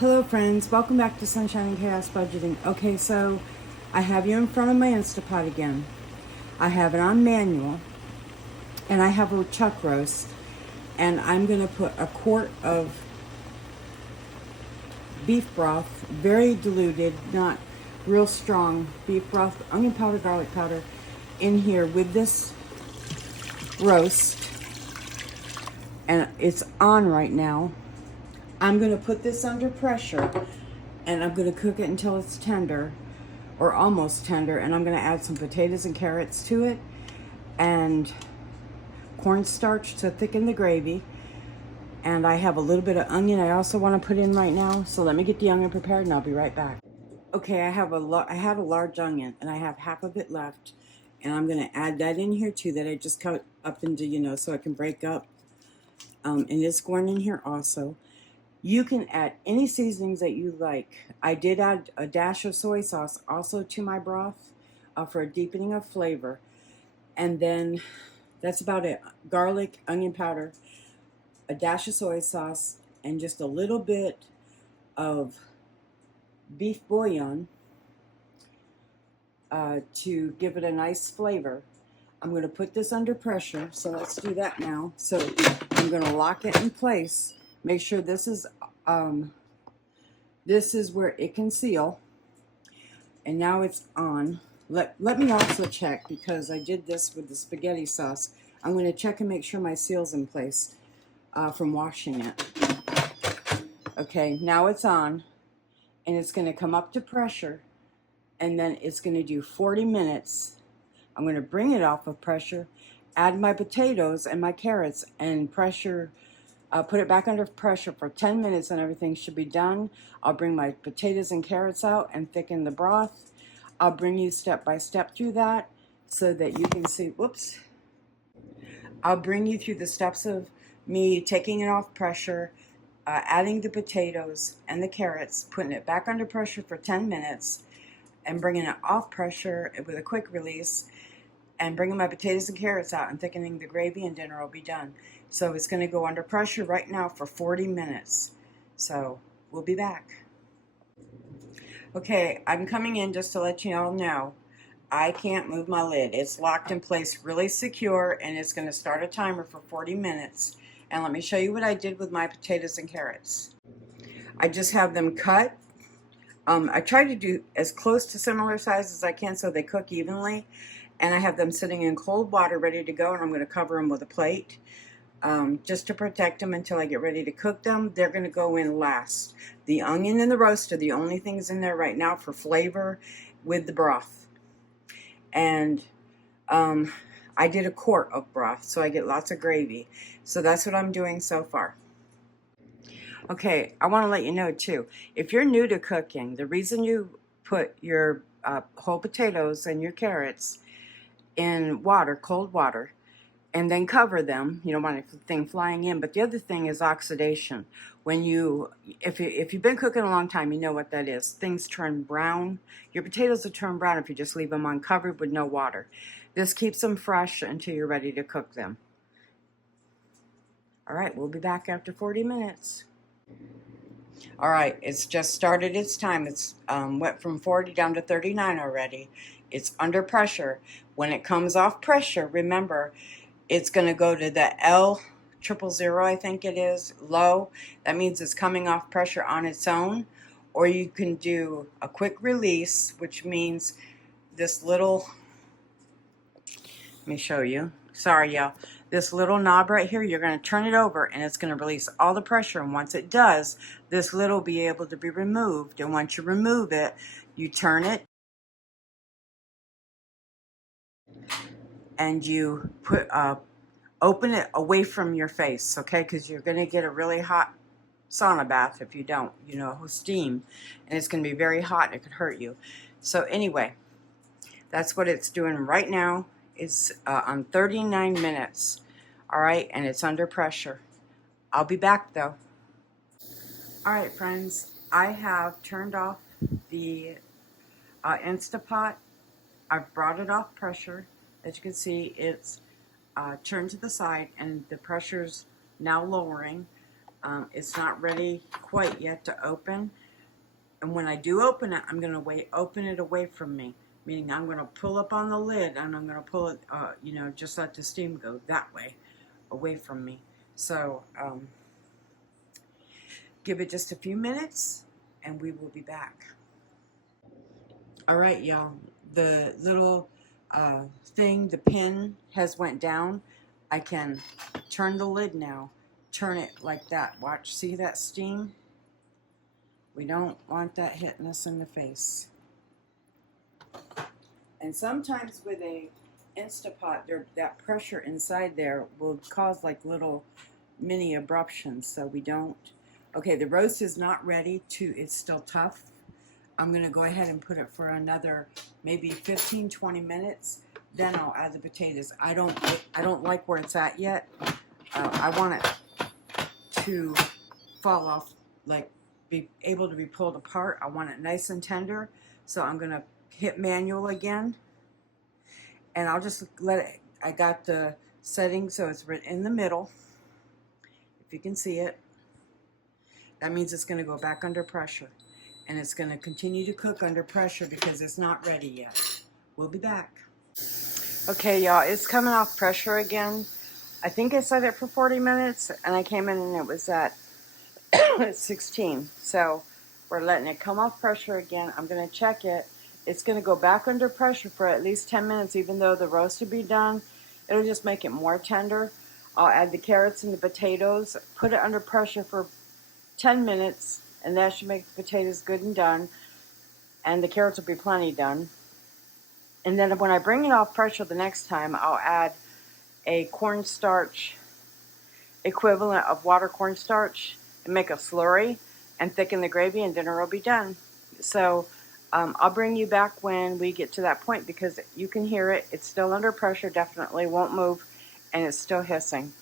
Hello friends, welcome back to Sunshine and Chaos Budgeting. Okay, so I have you in front of my Instapot again. I have it on manual, and I have a chuck roast, and I'm going to put a quart of beef broth, very diluted, not real strong beef broth, onion powder, garlic powder, in here with this roast, and it's on right now. I'm going to put this under pressure, and I'm going to cook it until it's tender, or almost tender, and I'm going to add some potatoes and carrots to it, and cornstarch to thicken the gravy, and I have a little bit of onion I also want to put in right now, so let me get the onion prepared, and I'll be right back. Okay, I had a large onion, and I have half of it left, and I'm going to add that in here too, that I just cut up into, so it can break up, and it's going in here also. You can add any seasonings that you like. I did add a dash of soy sauce also to my broth for a deepening of flavor. And then that's about it. Garlic, onion powder, a dash of soy sauce, and just a little bit of beef bouillon to give it a nice flavor. I'm going to put this under pressure, so let's do that now. So I'm going to lock it in place. Make sure this is where it can seal, and now it's on. Let me also check, because I did this with the spaghetti sauce. I'm going to check and make sure my seal's in place from washing it. Okay, now it's on, and it's going to come up to pressure, and then it's going to do 40 minutes. I'm going to bring it off of pressure, add my potatoes and my carrots, and put it back under pressure for 10 minutes, and everything should be done. I'll bring my potatoes and carrots out and thicken the broth. I'll bring you step by step through that so that you can see, I'll bring you through the steps of me taking it off pressure, adding the potatoes and the carrots, putting it back under pressure for 10 minutes, and bringing it off pressure with a quick release, and bringing my potatoes and carrots out and thickening the gravy, and dinner will be done. So it's going to go under pressure right now for 40 minutes. So we'll be back. Okay, I'm coming in just to let you all know I can't move my lid. It's locked in place really secure, and it's going to start a timer for 40 minutes. And let me show you what I did with my potatoes and carrots. I just have them cut. I try to do as close to similar size as I can so they cook evenly. And I have them sitting in cold water ready to go, and I'm going to cover them with a plate just to protect them until I get ready to cook them. They're going to go in last. The onion and the roast are the only things in there right now for flavor with the broth. And I did a quart of broth, so I get lots of gravy. So that's what I'm doing so far. Okay, I want to let you know too, if you're new to cooking, the reason you put your whole potatoes and your carrots in water, cold water, and then cover them, you don't want anything flying in. But the other thing is oxidation. When if you've been cooking a long time, you know what that is. Things turn brown. Your potatoes will turn brown if you just leave them uncovered with no water. This keeps them fresh until you're ready to cook them. All right, we'll be back after 40 minutes. All right, it's just started its time. It's went from 40 down to 39 already. It's under pressure. When it comes off pressure, remember, it's going to go to the L000, I think it is, low. That means it's coming off pressure on its own. Or you can do a quick release, which means this little, let me show you. Sorry, y'all. This little knob right here, you're going to turn it over, and it's going to release all the pressure. And once it does, this lid will be able to be removed. And once you remove it, you turn it, and you open it away from your face, okay? Because you're going to get a really hot sauna bath if you don't, steam. And it's going to be very hot, and it could hurt you. So anyway, that's what it's doing right now. It's on 39 minutes, all right? And it's under pressure. I'll be back, though. All right, friends, I have turned off the Instapot. I've brought it off pressure. As you can see, it's turned to the side, and the pressure's now lowering. It's not ready quite yet to open. And when I do open it, I'm going to open it away from me. Meaning I'm going to pull up on the lid and I'm going to pull it, you know, just let the steam go that way, away from me. So give it just a few minutes and we will be back. All right, y'all. The little thing, the pin has went down. I can turn the lid now. Turn it like that. Watch, see that steam? We don't want that hitting us in the face. And sometimes with a Instapot, that pressure inside there will cause like little mini eruptions, so we don't. Okay, the roast is not ready to, it's still tough. I'm going to go ahead and put it for another maybe 15-20 minutes. Then I'll add the potatoes. I don't like where it's at yet. I want it to fall off, like be able to be pulled apart. I want it nice and tender. So I'm going to hit manual again. And I'll just let it, I got the setting so it's right in the middle. If you can see it. That means it's going to go back under pressure. And it's going to continue to cook under pressure because it's not ready yet. We'll be back. Okay, y'all, it's coming off pressure again. I think I set it for 40 minutes, and I came in and it was at 16. So we're letting it come off pressure again. I'm going to check it. It's going to go back under pressure for at least 10 minutes, even though the roast will be done. It'll just make it more tender. I'll add the carrots and the potatoes, put it under pressure for 10 minutes, and that should make the potatoes good and done. And the carrots will be plenty done. And then when I bring it off pressure the next time, I'll add a cornstarch equivalent of water cornstarch and make a slurry and thicken the gravy, and dinner will be done. So I'll bring you back when we get to that point because you can hear it. It's still under pressure, definitely won't move, and it's still hissing.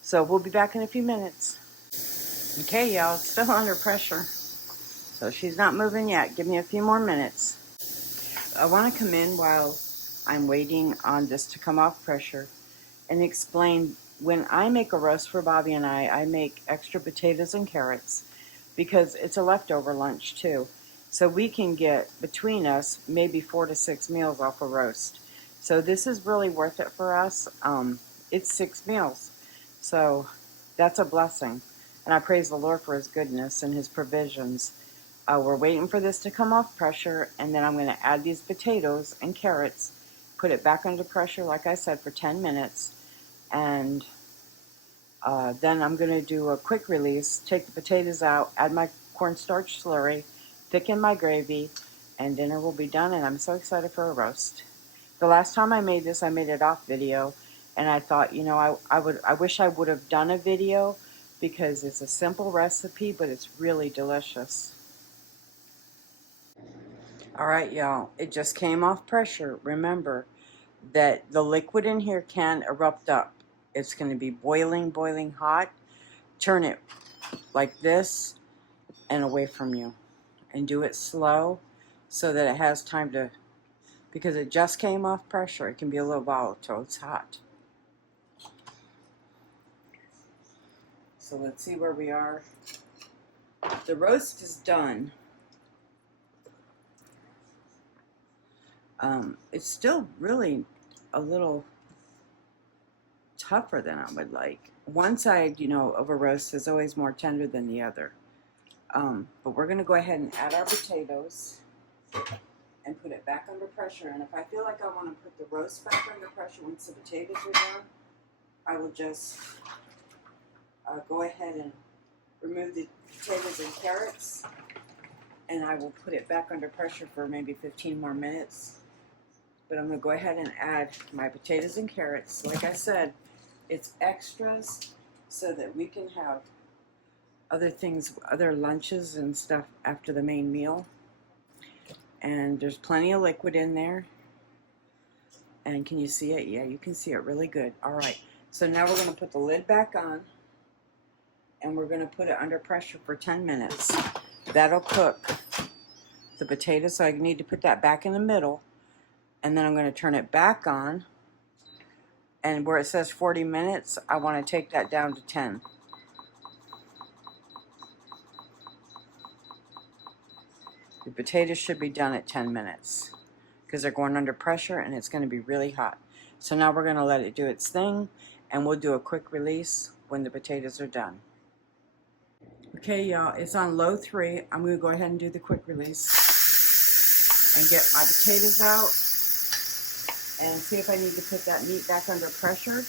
So we'll be back in a few minutes. Okay, y'all, it's still under pressure. So she's not moving yet. Give me a few more minutes. I want to come in while I'm waiting on this to come off pressure and explain, when I make a roast for Bobby and I make extra potatoes and carrots because it's a leftover lunch too. So we can get, between us, maybe 4 to 6 meals off a roast. So this is really worth it for us. It's 6 meals. So that's a blessing. And I praise the Lord for His goodness and His provisions. We're waiting for this to come off pressure, and then I'm going to add these potatoes and carrots, put it back under pressure, like I said, for 10 minutes, and then I'm going to do a quick release, take the potatoes out, add my cornstarch slurry, thicken my gravy, and dinner will be done, and I'm so excited for a roast. The last time I made this, I made it off video, and I thought, you know, I wish I would have done a video because it's a simple recipe, but it's really delicious. All right, y'all, it just came off pressure. Remember that the liquid in here can erupt up. It's going to be boiling, boiling hot. Turn it like this and away from you. And do it slow so that it has time to, because it just came off pressure, it can be a little volatile. It's hot. So let's see where we are. The roast is done. It's still really a little tougher than I would like. One side, you know, of a roast is always more tender than the other. But we're going to go ahead and add our potatoes and put it back under pressure. And if I feel like I want to put the roast back under pressure once the potatoes are done, I will just go ahead and remove the potatoes and carrots, and I will put it back under pressure for maybe 15 more minutes. But I'm going to go ahead and add my potatoes and carrots. Like I said, it's extras so that we can have other things, other lunches and stuff after the main meal. And there's plenty of liquid in there. And can you see it? Yeah, you can see it really good. All right, so now we're going to put the lid back on, and we're going to put it under pressure for 10 minutes. That'll cook the potatoes, so I need to put that back in the middle. And then I'm going to turn it back on, and where it says 40 minutes, I want to take that down to 10. The potatoes should be done at 10 minutes because they're going under pressure and it's going to be really hot. So now we're going to let it do its thing, and we'll do a quick release when the potatoes are done. Okay, y'all, it's on low 3. I'm going to go ahead and do the quick release and get my potatoes out and see if I need to put that meat back under pressure.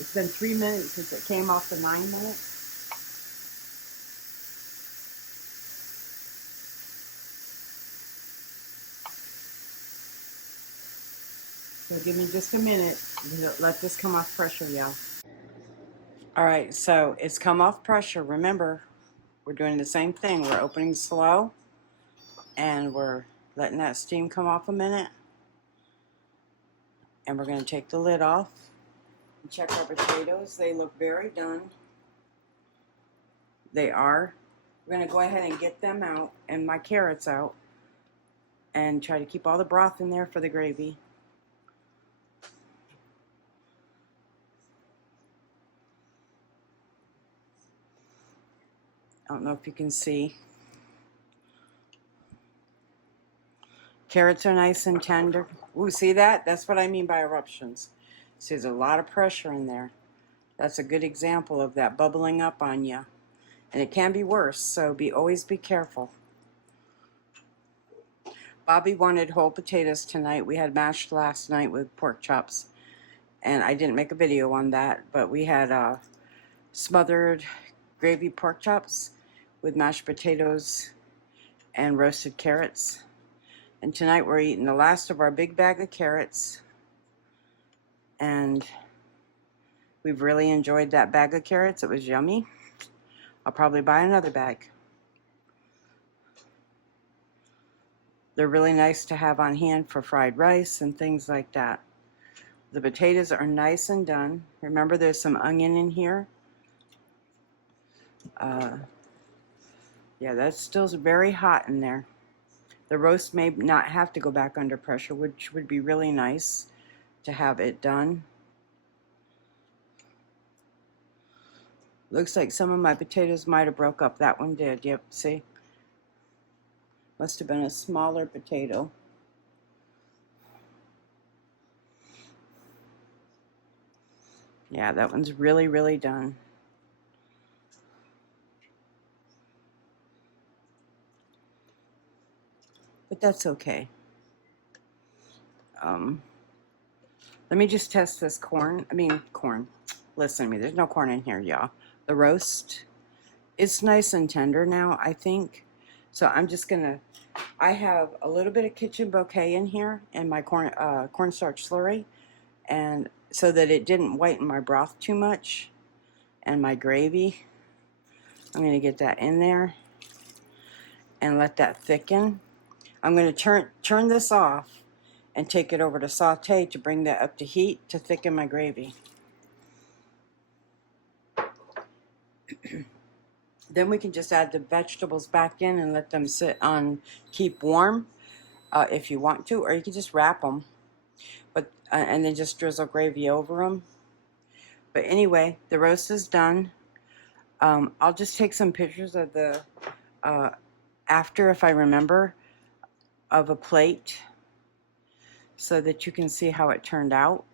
It's been 3 minutes since it came off the 9 minutes. So give me just a minute. Let this come off pressure, y'all. Alright, so it's come off pressure. Remember, we're doing the same thing. We're opening slow and we're letting that steam come off a minute. And we're going to take the lid off and check our potatoes. They look very done. They are. We're going to go ahead and get them out and my carrots out and try to keep all the broth in there for the gravy. I don't know if you can see. Carrots are nice and tender. Ooh, see that? That's what I mean by eruptions. See, there's a lot of pressure in there. That's a good example of that bubbling up on you. And it can be worse, so always be careful. Bobby wanted whole potatoes tonight. We had mashed last night with pork chops. And I didn't make a video on that, but we had smothered gravy pork chops with mashed potatoes and roasted carrots. And tonight we're eating the last of our big bag of carrots. And we've really enjoyed that bag of carrots. It was yummy. I'll probably buy another bag. They're really nice to have on hand for fried rice and things like that. The potatoes are nice and done. Remember, there's some onion in here. Yeah, that's still very hot in there. The roast may not have to go back under pressure, which would be really nice to have it done. Looks like some of my potatoes might have broke up. That one did. Yep, see? Must have been a smaller potato. Yeah, that one's really, really done. But that's okay. Let me just test this corn. Listen to me. There's no corn in here, y'all. The roast, it's nice and tender now, I think. So I'm just going to, I have a little bit of kitchen bouquet in here and my cornstarch slurry. And so that it didn't whiten my broth too much. And my gravy, I'm going to get that in there and let that thicken. I'm going to turn this off and take it over to saute to bring that up to heat to thicken my gravy. Then we can just add the vegetables back in and let them sit on, keep warm if you want to, or you can just wrap them, but and then just drizzle gravy over them. But anyway, the roast is done. I'll just take some pictures of the after, if I remember, of a plate so that you can see how it turned out.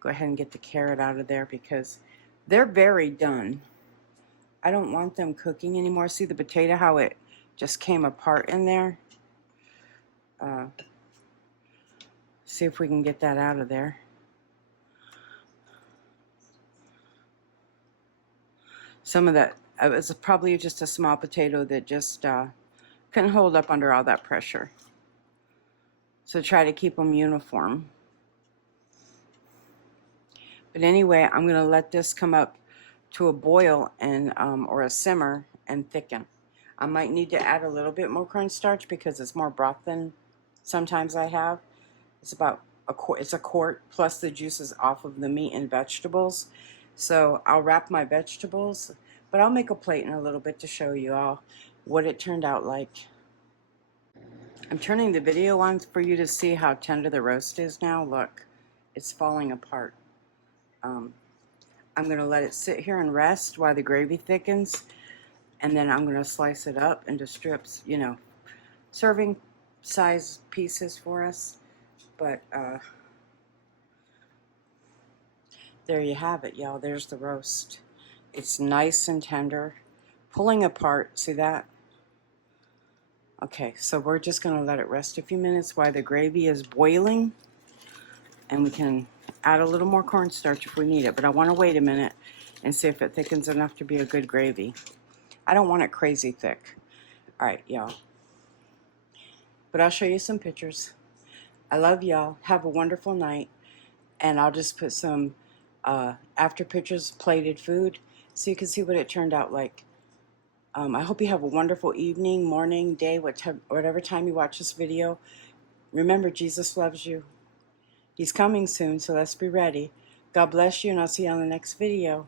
Go ahead and get the carrot out of there because they're very done. I don't want them cooking anymore. See the potato, how it just came apart in there? See if we can get that out of there. Some of that, it was probably just a small potato that just couldn't hold up under all that pressure. So try to keep them uniform. But anyway, I'm going to let this come up to a boil and or a simmer and thicken. I might need to add a little bit more cornstarch because it's more broth than sometimes I have. It's about a quart plus the juices off of the meat and vegetables. So I'll wrap my vegetables, but I'll make a plate in a little bit to show you all what it turned out like. I'm turning the video on for you to see how tender the roast is now. Look, it's falling apart. I'm going to let it sit here and rest while the gravy thickens. And then I'm going to slice it up into strips, you know, serving size pieces for us. But there you have it, y'all. There's the roast. It's nice and tender. Pulling apart, see that? Okay, so we're just going to let it rest a few minutes while the gravy is boiling. And we can add a little more cornstarch if we need it. But I want to wait a minute and see if it thickens enough to be a good gravy. I don't want it crazy thick. All right, y'all. But I'll show you some pictures. I love y'all. Have a wonderful night. And I'll just put some after pictures, plated food, so you can see what it turned out like. I hope you have a wonderful evening, morning, day, whatever time you watch this video. Remember, Jesus loves you. He's coming soon, so let's be ready. God bless you, and I'll see you on the next video.